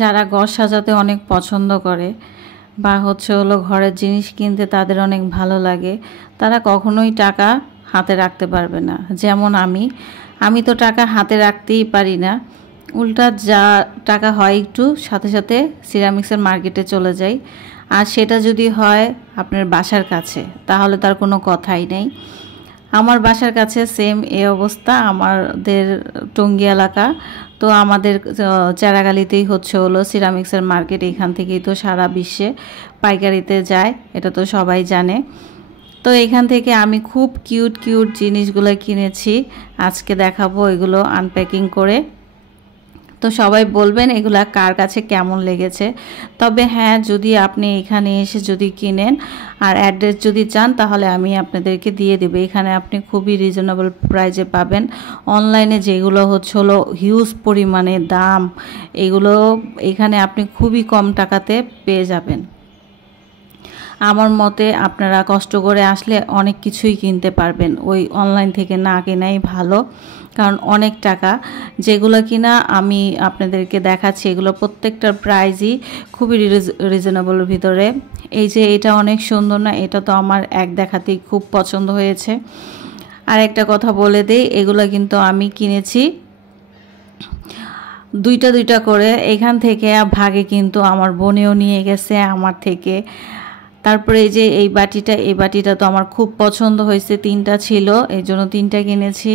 যারা ঘর সাজাতে অনেক পছন্দ করে বা হচ্ছে হলো ঘরের জিনিস কিনতে তাদের অনেক ভালো লাগে, তারা কখনোই টাকা হাতে রাখতে পারবে না। যেমন আমি তো টাকা হাতে রাখতেই পারি না, উল্টা যা টাকা হয় একটু সাথে সাথে সিরামিক্সের মার্কেটে চলে যাই। আর সেটা যদি হয় আপনার বাসার কাছে, তাহলে তার কোনো কথাই নেই। আমার বাসার কাছে সেম এই অবস্থা, আমাদের টঙ্গী এলাকা, তো আমাদের চারাগালিতেই হচ্ছে হলো সিরামিক্সের মার্কেট। এখান থেকেই তো সারা বিশ্বে পাইকারিতে যায়, এটা তো সবাই জানে। তো এখান থেকে আমি খুব কিউট কিউট জিনিসগুলো কিনেছি, আজকে দেখাবো এগুলো আনপ্যাকিং করে। তো সবাই বলবেন এগুলা কার কাছে কেমন লেগেছে। তবে হ্যাঁ, যদি আপনি এখানে এসে যদি কিনেন আর অ্যাড্রেস যদি চান, তাহলে আমি আপনাদেরকে দিয়ে দেবো। এখানে আপনি খুবই রিজনেবল প্রাইসে পাবেন। অনলাইনে যেগুলো হচ্ছে হলো হিউজ পরিমাণে দাম, এগুলো এখানে আপনি খুবই কম টাকাতে পেয়ে যাবেন। আমার মতে আপনারা কষ্ট করে আসলে অনেক কিছুই কিনতে পারবেন, ওই অনলাইন থেকে না কেনাই ভালো। কারণ অনেক টাকা, যেগুলো কিনা আমি আপনাদেরকে দেখাচ্ছি এগুলো প্রত্যেকটার প্রাইসই খুবই রিজনেবলের ভিতরে। এই যে এটা অনেক সুন্দর না, এটা তো আমার এক দেখাতেই খুব পছন্দ হয়েছে। আর একটা কথা বলে দেই, এগুলো কিন্তু আমি কিনেছি দুইটা দুইটা করে। এখান থেকে ভাগে কিন্তু আমার বোনেও নিয়ে গেছে আমার থেকে। তারপরে এই যে এই বাটিটা তো আমার খুব পছন্দ হয়েছে, 3টা ছিল, এই জন্য 3টা কিনেছি।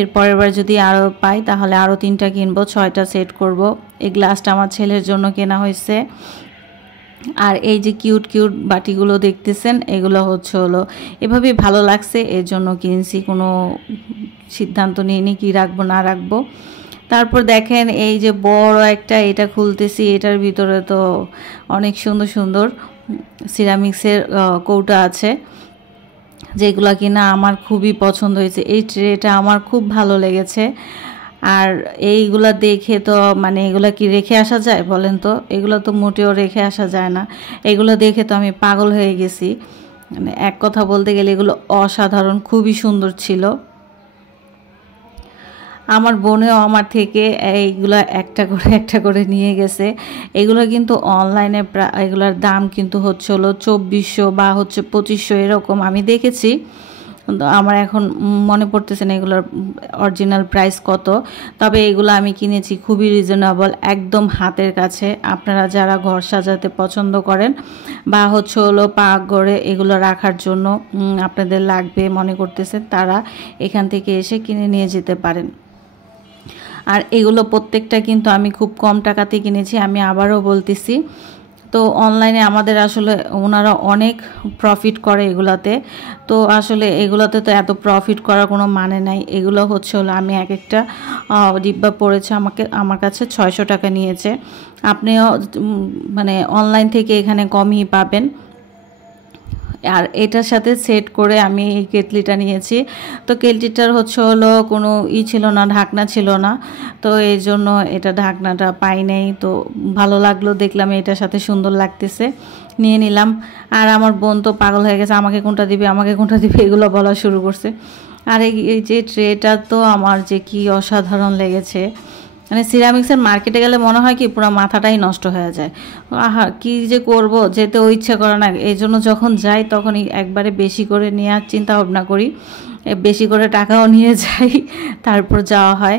এর পরের বার যদি আরও পাই তাহলে আরও 3টা কিনবো, 6টা সেট করব। এই গ্লাসটা আমার ছেলের জন্য কেনা হয়েছে। আর এই যে কিউট কিউট বাটিগুলো দেখতেছেন, এগুলো হচ্ছে হলো এভাবেই ভালো লাগছে, এর জন্য কিনছি, কোনো সিদ্ধান্ত নিইনি কি রাখবো না রাখবো। তারপর দেখেন এই যে বড় একটা এটা খুলতেছি, এটার ভিতরে তো অনেক সুন্দর সুন্দর সিরামিক্সের কৌটা আছে, যেগুলো কিনা আমার খুবই পছন্দ হয়েছে। এই ট্রেটা আমার খুব ভালো লেগেছে। আর এইগুলা দেখে তো মানে এগুলা কি রেখে আসা যায় বলেন তো? এগুলো তো মোটেও রেখে আসা যায় না। এগুলো দেখে তো আমি পাগল হয়ে গেছি। মানে এক কথা বলতে গেলে এগুলো অসাধারণ, খুবই সুন্দর ছিল। আমার বোনেও আমার থেকে এইগুলো একটা করে নিয়ে গেছে। এগুলো কিন্তু অনলাইনে এগুলোর দাম কিন্তু হচ্ছে হলো 2400 বা হচ্ছে 2500 এরকম আমি দেখেছি। আমার এখন মনে পড়তেছে না এগুলোর অরিজিনাল প্রাইস কত। তবে এগুলো আমি কিনেছি খুবই রিজনেবল, একদম হাতের কাছে। আপনারা যারা ঘর সাজাতে পছন্দ করেন বা হচ্ছে হলো পাকঘরে এগুলো রাখার জন্য আপনাদের লাগবে মনে করতেছেন, তারা এখান থেকে এসে কিনে নিয়ে যেতে পারেন। আর এগুলো প্রত্যেকটা কিন্তু আমি খুব কম টাকাতে কিনেছি, আমি আবারও বলতেছি। তো অনলাইনে আমাদের আসলে ওনারা অনেক প্রফিট করে এগুলাতে, তো আসলে এগুলোতে তো এত প্রফিট করার কোনো মানে নাই। এগুলো হচ্ছে হলো আমি এক একটা ডিব্বা পড়েছে আমার কাছে 600 টাকা নিয়েছে। আপনিও মানে অনলাইন থেকে এখানে কমই পাবেন। আর এটার সাথে সেট করে আমি এই কেটলিটা নিয়েছি। তো কেটলিটার হচ্ছে হলো কোনো ছিল না, ঢাকনা ছিল না, তো এই জন্য এটা ঢাকনাটা পাই নাই। তো ভালো লাগলো, দেখলাম এটার সাথে সুন্দর লাগতেছে, নিয়ে নিলাম। আর আমার বোন তো পাগল হয়ে গেছে, আমাকে কোনটা দিবে আমাকে কোনটা দিবে এগুলো বলা শুরু করছে। আর এই যে ট্রেটা তো আমার যে কি অসাধারণ লেগেছে, মানে সিরামিক্সের মার্কেটে গেলে মনে হয় কি পুরো মাথাটাই নষ্ট হয়ে যায়। আহা কি যে করব, যেতেও ইচ্ছে করে না। এই জন্য যখন যাই তখনই একবারে বেশি করে নেওয়ার চিন্তা ভাবনা করি, বেশি করে টাকাও নিয়ে যাই, তারপর যাওয়া হয়।